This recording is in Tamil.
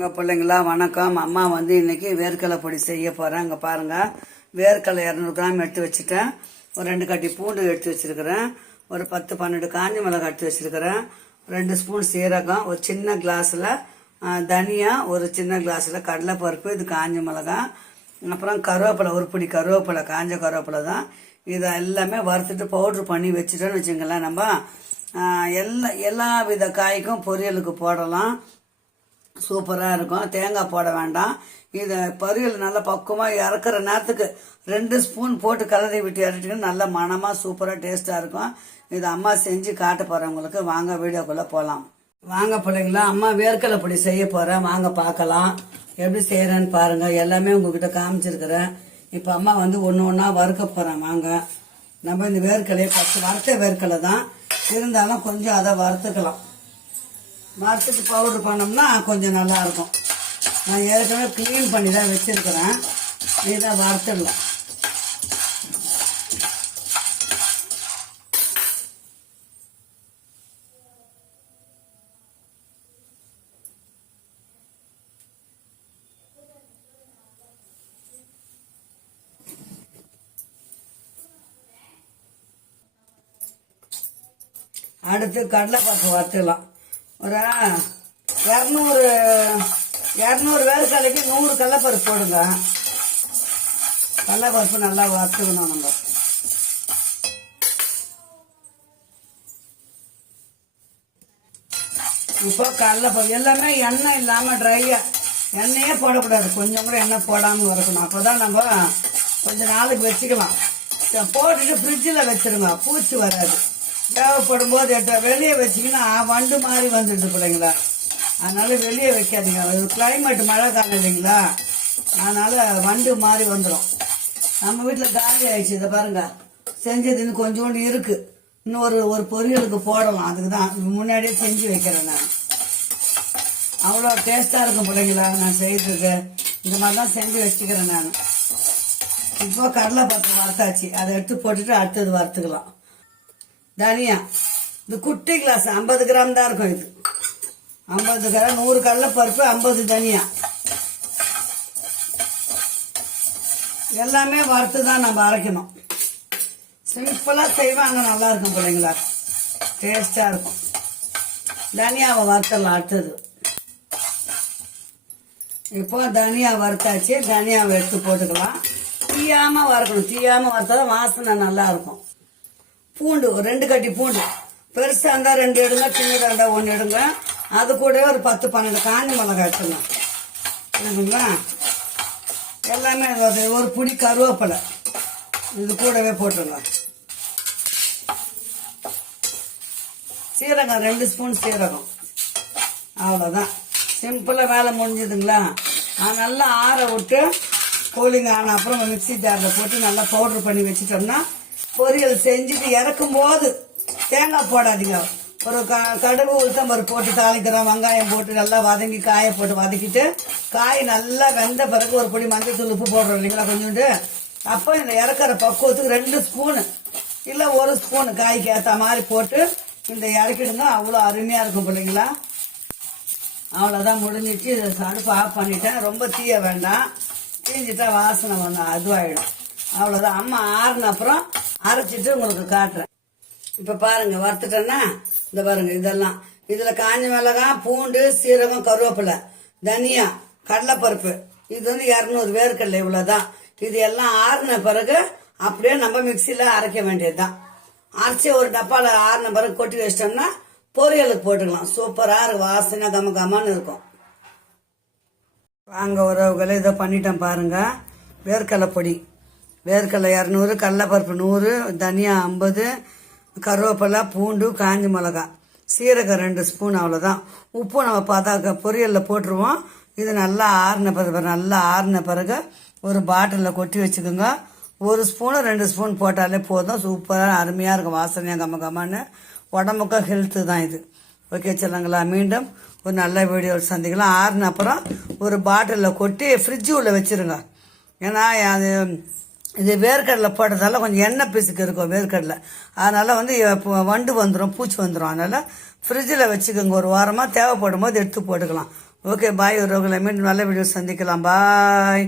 வாங்க பிள்ளைங்களா, வணக்கம். அம்மா வந்து இன்னைக்கு வேர்க்கடலை பொடி செய்ய போறேன். இங்க பாருங்க, வேர்க்கடலை 200 கிராம் எடுத்து வச்சுட்டேன். ஒரு 2 கட்டி பூண்டு எடுத்து வச்சிருக்கிறேன். ஒரு 10-12 காஞ்ச மிளகாய் எடுத்து வச்சிருக்கிறேன். 2 ஸ்பூன் சீரகம், ஒரு சின்ன கிளாஸ்ல தனியா, ஒரு சின்ன கிளாஸ்ல கடலைப்பருப்பு, இது காஞ்ச மிளகாய், அப்புறம் கருவேப்பிலை, ஒரு பிடி கருவேப்பிலை, காஞ்ச கருவேப்பிலை தான். இதை எல்லாமே வறுத்துட்டு பவுட்ரு பண்ணி வச்சுட்டோன்னு வச்சுங்களேன். நம்ம எல்லா வித காய்க்கும் பொரியலுக்கு போடலாம், சூப்பராக இருக்கும். தேங்காய் போட வேண்டாம். இதை பொரியல் நல்லா பக்குவமாக இறக்குற நேரத்துக்கு 2 ஸ்பூன் போட்டு கலரி விட்டு இறட்டிங்கன்னா நல்ல மனமாக சூப்பராக டேஸ்ட்டாக இருக்கும். இதை அம்மா செஞ்சு காட்ட போகிறவங்களுக்கு வாங்க வீடியோக்குள்ளே போகலாம். வாங்க பிள்ளைங்களா, அம்மா வேர்க்கடலை பொடி செய்ய போகிறேன். வாங்க பார்க்கலாம் எப்படி செய்கிறேன்னு பாருங்கள். எல்லாமே உங்ககிட்ட காமிச்சிருக்கிறேன். இப்போ அம்மா வந்து ஒன்று ஒன்றா வறுக்க போகிறேன். வாங்க, நம்ம இந்த வேர்க்கடலையை ஃபஸ்ட்டு வறுத்த வேர்க்கடலை தான் இருந்தாலும் கொஞ்சம் அதை வறுத்துக்கலாம். வறுத்துட்டு பவுடர் பண்ணோம்னா கொஞ்சம் நல்லா இருக்கும். நான் ஏற்கனவே க்ளீன் பண்ணி தான் வச்சிருக்கிறேன். இதை வறுத்துடலாம். அடுத்து கடலைப்பருப்பு வறுத்துக்கலாம். ஒரு 200 வேர்க்கடலைக்கு 100 கடலைப்பருப்பு போடுங்க. கடலைப்பருப்பு நல்லா வறுத்துக்கணும். நம்ம இப்போ கடலைப்பருப்பு எல்லாமே எண்ணெய் இல்லாமல் ட்ரையாக, எண்ணெயே போடக்கூடாது, கொஞ்சம் கூட எண்ணெய் போடாமல் வறுக்கணும். அப்போ தான் நம்ம கொஞ்சம் நாளைக்கு வச்சுக்கலாம். போட்டுட்டு ஃப்ரிட்ஜில் வச்சுருங்க, பூச்சி வராது. தேவைப்படும் போது வெளியே வச்சிங்கன்னா வண்டு மாதிரி வந்துடுது பிள்ளைங்களா. அதனால வெளியே வைக்காதீங்க. கிளைமேட் மழை காலம் இல்லைங்களா, அதனால வண்டு மாதிரி வந்துடும். நம்ம வீட்டில் காலி ஆயிடுச்சு. இதை பாருங்க, செஞ்சது இன்னும் கொஞ்சோண்டு இருக்கு. இன்னும் ஒரு பொரியலுக்கு போடலாம். அதுக்கு தான் முன்னாடியே செஞ்சு வைக்கிறேன். நான் அவ்வளோ டேஸ்டாக இருக்கும் பிள்ளைங்களா. நான் செய்யறதுக்கு இந்த மாதிரி தான் செஞ்சு வச்சுக்கிறேன் நான். இப்போ கடலைப்பருப்பு வறுத்தாச்சு, அதை எடுத்து போட்டுட்டு அடுத்தது வறுத்துக்கலாம். தனியா, இது குட்டி கிளாஸ் 50 கிராம் தான் இருக்கும். இது 50 கிராம், 100 கடலைப்பருப்பு, 50 தனியா. எல்லாமே வறுத்து தான் நம்ம அரைக்கணும். சிம்பிளா செய்வாங்க, நல்லா இருக்கும் பிள்ளைங்களா, டேஸ்டா இருக்கும். தனியாவை வறுத்தலாம். அடுத்தது இப்போ தனியா வறுத்தாச்சு. தனியாவை எடுத்து போட்டுக்கலாம். தீயாம வறுக்கணும். தீயாம வறுத்தாதான் வாசனை நல்லா இருக்கும். பூண்டு, ஒரு 2 கட்டி பூண்டு, பெருசா இருந்தா 2 எடுங்க, சின்னதா இருந்தா 1 எடுங்க. அது கூட ஒரு 10-12 காஞ்ச மிளகாய் எடுத்துங்க. எல்லாமே ஒரு பிடி கருவேப்பிலை இது கூடவே போட்டுருங்க. சீரகம் 2 ஸ்பூன் சீரகம். அவ்வளோதான், சிம்பிளா வேலை முடிஞ்சதுங்களா. நல்லா ஆற விட்டு கூலிங் ஆன அப்புறம் மிக்சி ஜாரில் போட்டு நல்லா பவுடர் பண்ணி வச்சுட்டோம்னா, பொரியல் செஞ்சுட்டு இறக்கும் போது தேங்காய் போடாதீங்க. ஒரு கடுகு உளுத்தம்பருப்பு போட்டு தாளிக்கிறோம், வெங்காயம் போட்டு நல்லா வதங்கி காயை போட்டு வதக்கிட்டு, காய் நல்லா வெந்த பிறகு ஒரு பொடி மஞ்சள் உப்பு போடுறோம் இல்லைங்களா கொஞ்சோண்டு. அப்போ இந்த இறக்குற பக்குவத்துக்கு 2 ஸ்பூனு இல்லை 1 ஸ்பூனு காய்க்கு ஏற்ற மாதிரி போட்டு இந்த இறக்கிடுங்க. அவ்வளோ அருமையாக இருக்கும் பிள்ளைங்களா. அவ்வளோதான், முடிஞ்சிச்சு. அடுப்பு ஆஃப் பண்ணிட்டேன். ரொம்ப தீய வேண்டாம், தீஞ்சிட்டா வாசனை வந்து அதுவாயிடும். அவ்வளோதான். அம்மா ஆறுன அப்புறம் அரைச்சிட்டு உங்களுக்கு காட்டுறேன். இப்ப பாருங்க, வறுத்துட்டேன்னா இந்த பாருங்க, இதெல்லாம் இதுல காஞ்ச மிளகாய், பூண்டு, சீரகம், கருவேப்பிலை, தனியா, கடலைப்பருப்பு, இது வந்து 200 வேர்க்கடலை, இவ்வளவுதான். இது எல்லாம் ஆறுன பிறகு அப்படியே நம்ம மிக்சியில அரைக்க வேண்டியதுதான். அரைச்சி ஒரு டப்பால ஆறுன பிறகு கொட்டி வச்சிட்டோம்னா பொரியலுக்கு போட்டுக்கலாம். சூப்பரா இருக்கும், வாசனை கம கமான்னு இருக்கும். வாங்க உறவுகளை, இதை பண்ணிட்டேன் பாருங்க. வேர்க்கடலை பொடி, வேர்க்கடலை 200, கடலைப்பருப்பு 100, தனியா 50, கருவேப்பிலை, பூண்டு, காஞ்ச மிளகாய், சீரகம் 2 ஸ்பூன். அவ்வளோதான். உப்பு நம்ம பார்த்தா பொரியலில் போட்டுருவோம். இது நல்லா ஆறின பிறகு ஒரு பாட்டிலில் கொட்டி வச்சுக்கோங்க. 1 ஸ்பூனு 2 ஸ்பூன் போட்டாலே போதும். சூப்பராக அருமையாக இருக்கும், வாசனையாக கம்ம கம்மான்னு. உடம்புக்கும் ஹெல்த்து தான் இது. ஓகே சொல்லுங்களா, மீண்டும் ஒரு நல்ல வீடியோ சந்திக்கலாம். ஆறின அப்புறம் ஒரு பாட்டிலில் கொட்டி ஃப்ரிட்ஜு உள்ள வச்சுருங்க. ஏன்னா அது இது வேர்க்கடலை போட்டதால கொஞ்சம் எண்ணெய் பிசுக்கு இருக்கும் வேர்க்கடலை. அதனால வந்து வண்டு வந்துடும், பூச்சி வந்துடும். அதனால ஃப்ரிட்ஜில் வச்சுக்கோங்க. ஒரு வாரமாக தேவைப்படும் போது எடுத்து போட்டுக்கலாம். ஓகே பாய், ஒரு மீண்டும் நல்ல வீடியோ சந்திக்கலாம். பாய்.